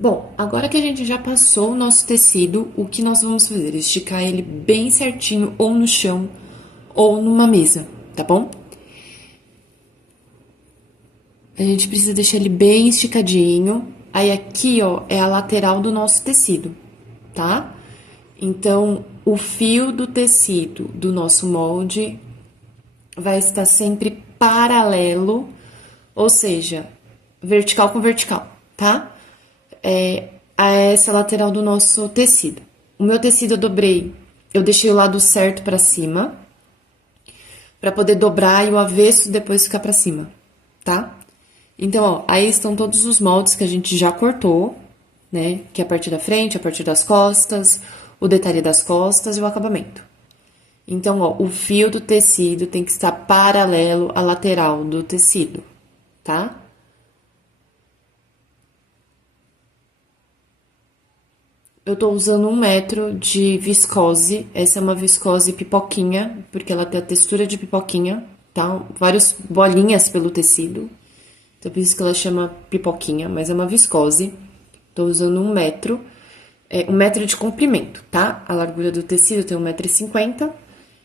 Bom, agora que a gente já passou o nosso tecido, o que nós vamos fazer? Esticar ele bem certinho, ou no chão, ou numa mesa, tá bom? A gente precisa deixar ele bem esticadinho. Aí aqui, ó, é a lateral do nosso tecido, tá? Então, o fio do tecido do nosso molde vai estar sempre paralelo, ou seja, vertical com vertical, tá? A essa lateral do nosso tecido. O meu tecido eu dobrei, eu deixei o lado certo pra cima, pra poder dobrar e o avesso depois ficar pra cima, tá? Então, ó, aí estão todos os moldes que a gente já cortou, né? Que é a partir da frente, a partir das costas, o detalhe das costas e o acabamento. Então, ó, o fio do tecido tem que estar paralelo à lateral do tecido, tá? Eu tô usando 1 metro de viscose. Essa é uma viscose pipoquinha, porque ela tem a textura de pipoquinha, tá? Várias bolinhas pelo tecido. Então, por isso que ela chama pipoquinha, mas é uma viscose. Tô usando 1 metro. É 1 metro de comprimento, tá? A largura do tecido tem 1,50 m.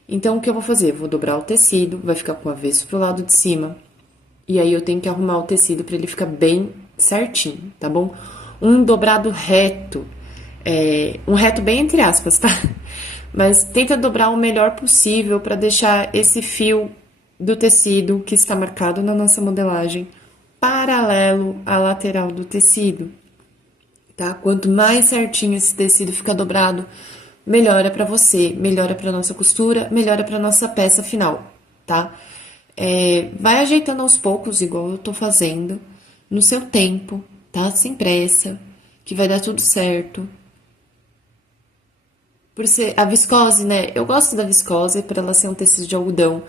Então, o que eu vou fazer? Eu vou dobrar o tecido, vai ficar com o avesso pro lado de cima. E aí, eu tenho que arrumar o tecido pra ele ficar bem certinho, tá bom? Um dobrado reto. Um reto bem entre aspas, tá? Mas tenta dobrar o melhor possível pra deixar esse fio do tecido que está marcado na nossa modelagem paralelo à lateral do tecido, tá? Quanto mais certinho esse tecido fica dobrado, melhora pra você, melhora pra nossa costura, melhora pra nossa peça final, tá? Vai ajeitando aos poucos, igual eu tô fazendo, no seu tempo, tá? Sem pressa, que vai dar tudo certo. Por ser a viscose, né? Eu gosto da viscose por ela ser um tecido de algodão,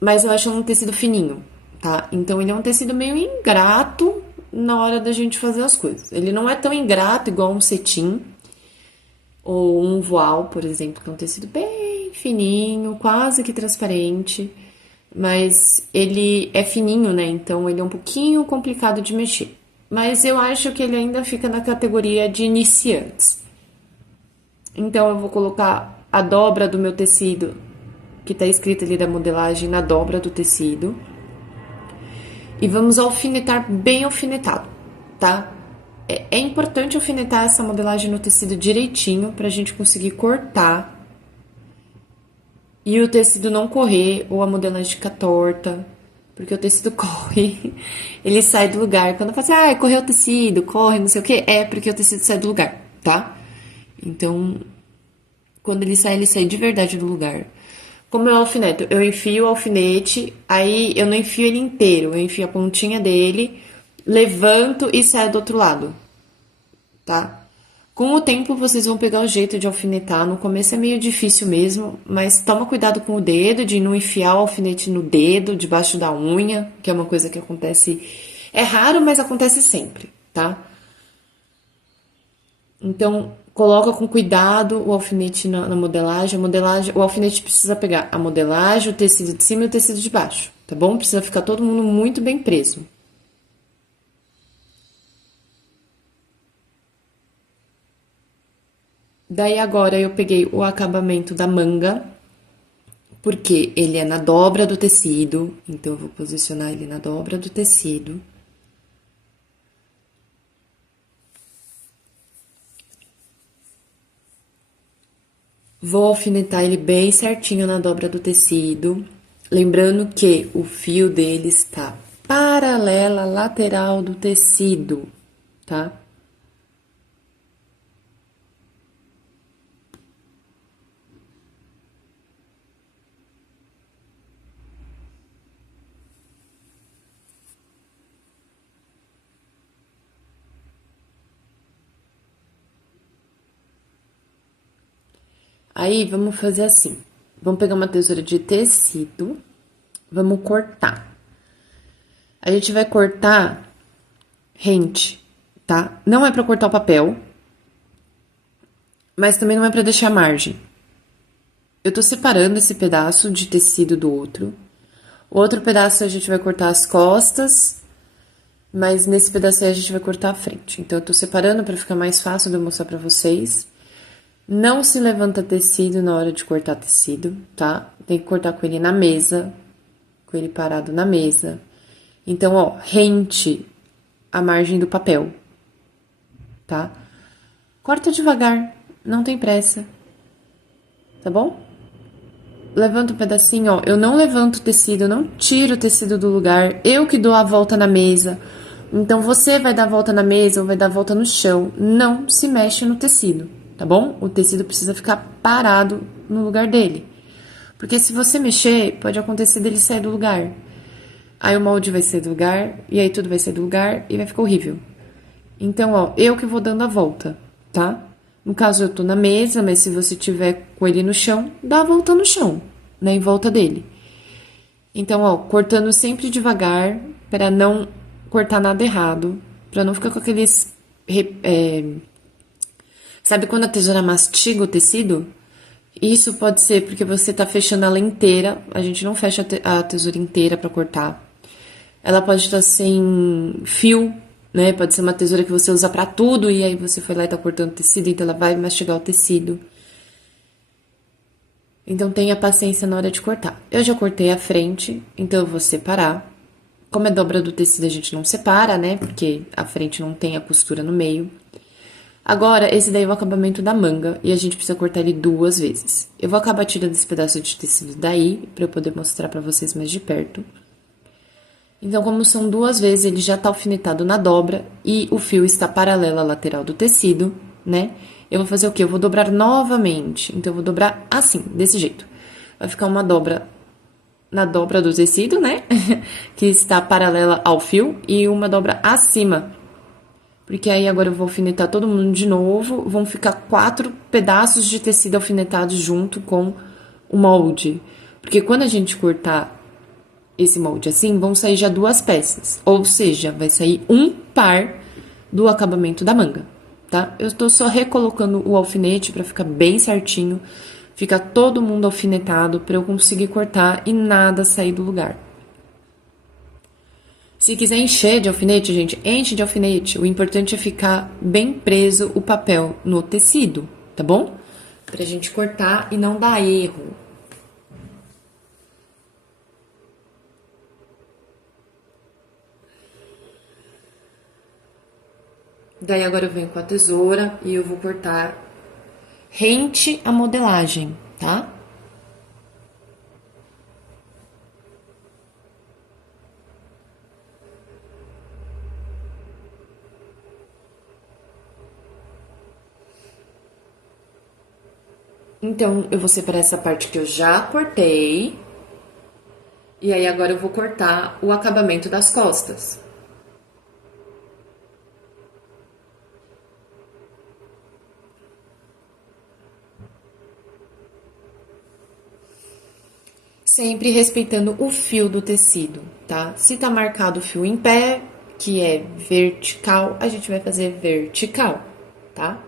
mas eu acho um tecido fininho, tá? Então ele é um tecido meio ingrato na hora da gente fazer as coisas. Ele não é tão ingrato igual um cetim ou um voal, por exemplo, que é um tecido bem fininho, quase que transparente, mas ele é fininho, né? Então ele é um pouquinho complicado de mexer. Mas eu acho que ele ainda fica na categoria de iniciantes. Então eu vou colocar a dobra do meu tecido, que tá escrito ali da modelagem, na dobra do tecido. E vamos alfinetar bem alfinetado, tá? É importante alfinetar essa modelagem no tecido direitinho pra gente conseguir cortar e o tecido não correr ou a modelagem ficar torta, porque o tecido corre, ele sai do lugar. Quando eu falo assim, correu o tecido, corre, não sei o que, é porque o tecido sai do lugar, tá? Então, quando ele sai de verdade do lugar. Como eu alfineto? Eu enfio o alfinete, aí eu não enfio ele inteiro, eu enfio a pontinha dele, levanto e saio do outro lado, tá? Com o tempo vocês vão pegar o jeito de alfinetar. No começo é meio difícil mesmo, mas toma cuidado com o dedo, de não enfiar o alfinete no dedo, debaixo da unha, que é uma coisa que acontece. É raro, mas acontece sempre, tá? Então, coloca com cuidado o alfinete na modelagem. A modelagem, o alfinete precisa pegar a modelagem, o tecido de cima e o tecido de baixo, tá bom? Precisa ficar todo mundo muito bem preso. Daí agora eu peguei o acabamento da manga, porque ele é na dobra do tecido, então eu vou posicionar ele na dobra do tecido. Vou alfinetar ele bem certinho na dobra do tecido, lembrando que o fio dele está paralela à lateral do tecido, tá? Aí, vamos fazer assim. Vamos pegar uma tesoura de tecido, vamos cortar. A gente vai cortar rente, tá? Não é pra cortar o papel, mas também não é pra deixar margem. Eu tô separando esse pedaço de tecido do outro. O outro pedaço a gente vai cortar as costas, Mas nesse pedaço aí a gente vai cortar a frente. Então eu tô separando pra ficar mais fácil de eu mostrar pra vocês. Não se levanta tecido na hora de cortar tecido, tá? Tem que cortar com ele na mesa, com ele parado na mesa. Então, ó, rente a margem do papel, tá? Corta devagar, não tem pressa, tá bom? Levanta um pedacinho, ó. Eu não levanto o tecido, eu não tiro o tecido do lugar. Eu que dou a volta na mesa. Então, você vai dar a volta na mesa ou vai dar a volta no chão. Não se mexe no tecido, tá bom? O tecido precisa ficar parado no lugar dele. Porque se você mexer, pode acontecer dele sair do lugar. Aí o molde vai sair do lugar, e aí tudo vai sair do lugar e vai ficar horrível. Então, ó, eu que vou dando a volta, tá? No caso, eu tô na mesa, mas se você tiver com ele no chão, dá a volta no chão, né? Em volta dele. Então, ó, cortando sempre devagar, para não cortar nada errado, para não ficar com aqueles. Sabe quando a tesoura mastiga o tecido? Isso pode ser porque você tá fechando ela inteira. A gente não fecha a tesoura inteira para cortar. Ela pode estar sem fio, né? Pode ser uma tesoura que você usa pra tudo e aí você foi lá e tá cortando tecido, então ela vai mastigar o tecido. Então tenha paciência na hora de cortar. Eu já cortei a frente, então eu vou separar. Como é dobra do tecido, a gente não separa, né? Porque a frente não tem a costura no meio. Agora, esse daí é o acabamento da manga e a gente precisa cortar ele 2 vezes. Eu vou acabar tirando esse pedaço de tecido daí, pra eu poder mostrar pra vocês mais de perto. Então, como são 2 vezes, ele já tá alfinetado na dobra e o fio está paralelo à lateral do tecido, né? Eu vou fazer o quê? Eu vou dobrar novamente. Então, eu vou dobrar assim, desse jeito. Vai ficar uma dobra na dobra do tecido, né? Que está paralela ao fio e uma dobra acima. Porque aí agora eu vou alfinetar todo mundo de novo. Vão ficar 4 pedaços de tecido alfinetados junto com o molde. Porque quando a gente cortar esse molde assim, vão sair já 2 peças. Ou seja, vai sair um par do acabamento da manga, tá? Eu tô só recolocando o alfinete pra ficar bem certinho. Fica todo mundo alfinetado pra eu conseguir cortar e nada sair do lugar. Se quiser encher de alfinete, gente, enche de alfinete. O importante é ficar bem preso o papel no tecido, tá bom? Pra gente cortar e não dar erro. Daí agora eu venho com a tesoura e eu vou cortar rente a modelagem, tá? Então, eu vou separar essa parte que eu já cortei. E aí agora eu vou cortar o acabamento das costas. Sempre respeitando o fio do tecido, tá? Se tá marcado o fio em pé, que é vertical, a gente vai fazer vertical, tá?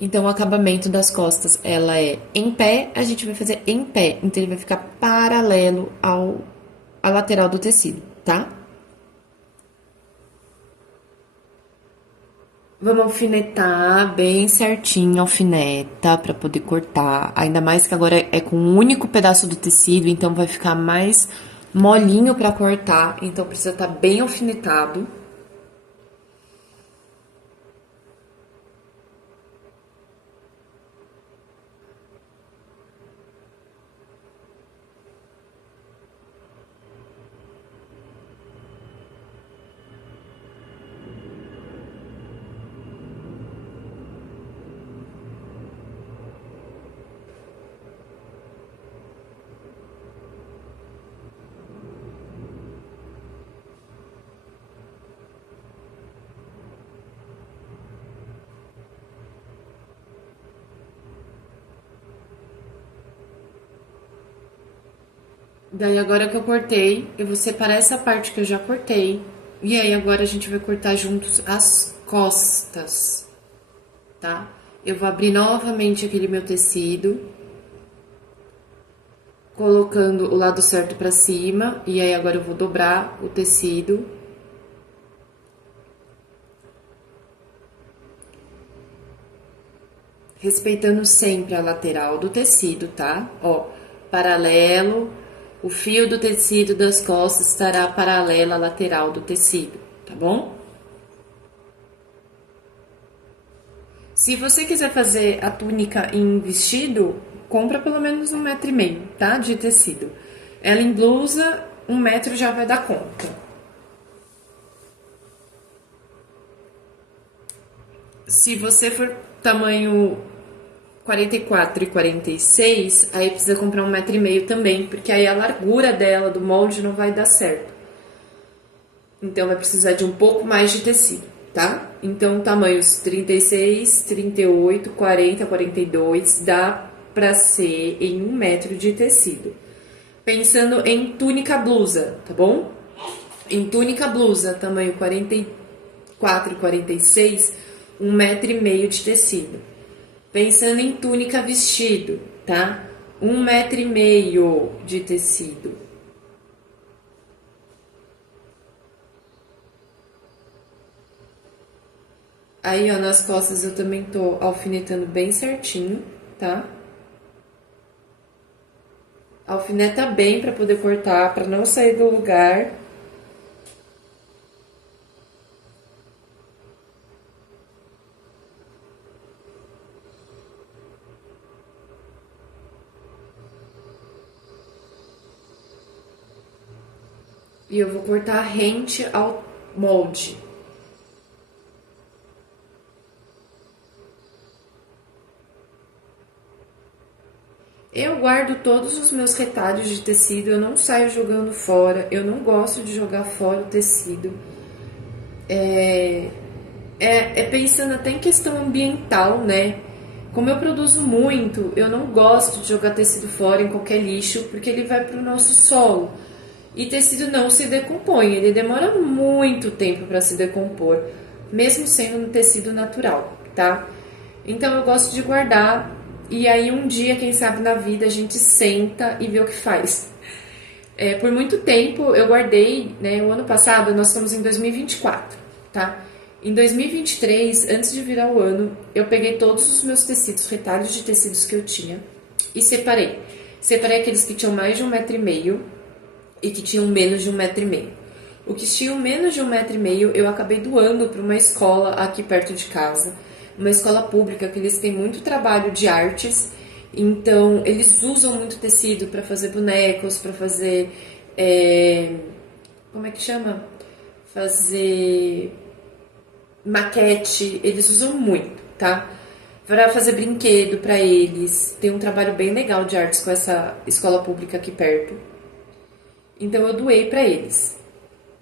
Então, o acabamento das costas, ela é em pé, a gente vai fazer em pé. Então, ele vai ficar paralelo à lateral do tecido, tá? Vamos alfinetar bem certinho, alfineta, pra poder cortar. Ainda mais que agora é com um único pedaço do tecido, então vai ficar mais molinho pra cortar. Então, precisa estar bem alfinetado. Daí, agora que eu cortei, eu vou separar essa parte que eu já cortei. E aí, agora a gente vai cortar juntos as costas, tá? Eu vou abrir novamente aquele meu tecido, colocando o lado certo pra cima. E aí, agora eu vou dobrar o tecido. respeitando sempre a lateral do tecido, tá? Ó, paralelo, o fio do tecido das costas estará paralelo à lateral do tecido, tá bom? Se você quiser fazer a túnica em vestido, compra pelo menos 1,5 m, tá? De tecido. Ela em blusa, 1 m já vai dar conta. Se você for tamanho 44 e 46, aí precisa comprar 1,5 m também, porque aí a largura dela, do molde, não vai dar certo. Então vai precisar de um pouco mais de tecido, tá? Então tamanhos 36, 38, 40, 42 dá pra ser em 1 m de tecido. Pensando em túnica blusa, tá bom? Em túnica blusa, tamanho 44 e 46, 1,5 m de tecido. Pensando em túnica vestido, tá? 1,5 m de tecido. Aí, ó, nas costas eu também tô alfinetando bem certinho, tá? Alfineta bem pra poder cortar, pra não sair do lugar. E eu vou cortar rente ao molde. Eu guardo todos os meus retalhos de tecido, eu não saio jogando fora, eu não gosto de jogar fora o tecido. É pensando até em questão ambiental, né? Como eu produzo muito, eu não gosto de jogar tecido fora em qualquer lixo, porque ele vai para o nosso solo. E tecido não se decompõe, ele demora muito tempo para se decompor, mesmo sendo um tecido natural, tá? Então eu gosto de guardar e aí um dia, quem sabe na vida, a gente senta e vê o que faz. Por muito tempo eu guardei, né? O ano passado, nós estamos em 2024, tá? Em 2023, antes de virar o ano, eu peguei todos os meus tecidos, retalhos de tecidos que eu tinha e separei. Separei aqueles que tinham mais de 1,5 m e que tinham menos de 1,5 m. O que tinham menos de 1,5 m eu acabei doando para uma escola aqui perto de casa, uma escola pública que eles têm muito trabalho de artes, então eles usam muito tecido para fazer bonecos, para fazer como é que chama? Fazer maquete, eles usam muito, tá? Para fazer brinquedo para eles. Tem um trabalho bem legal de artes com essa escola pública aqui perto. Então eu doei para eles.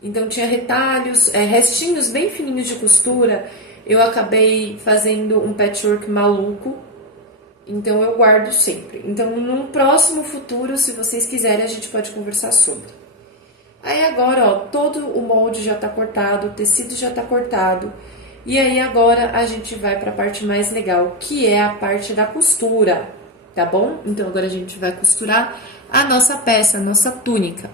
Então tinha retalhos, restinhos bem fininhos de costura. Eu acabei fazendo um patchwork maluco. Então eu guardo sempre. Então num próximo futuro, se vocês quiserem, a gente pode conversar sobre. Aí agora, ó, todo o molde já tá cortado, o tecido já tá cortado. E aí agora a gente vai para a parte mais legal, que é a parte da costura, tá bom? Então agora a gente vai costurar a nossa peça, a nossa túnica.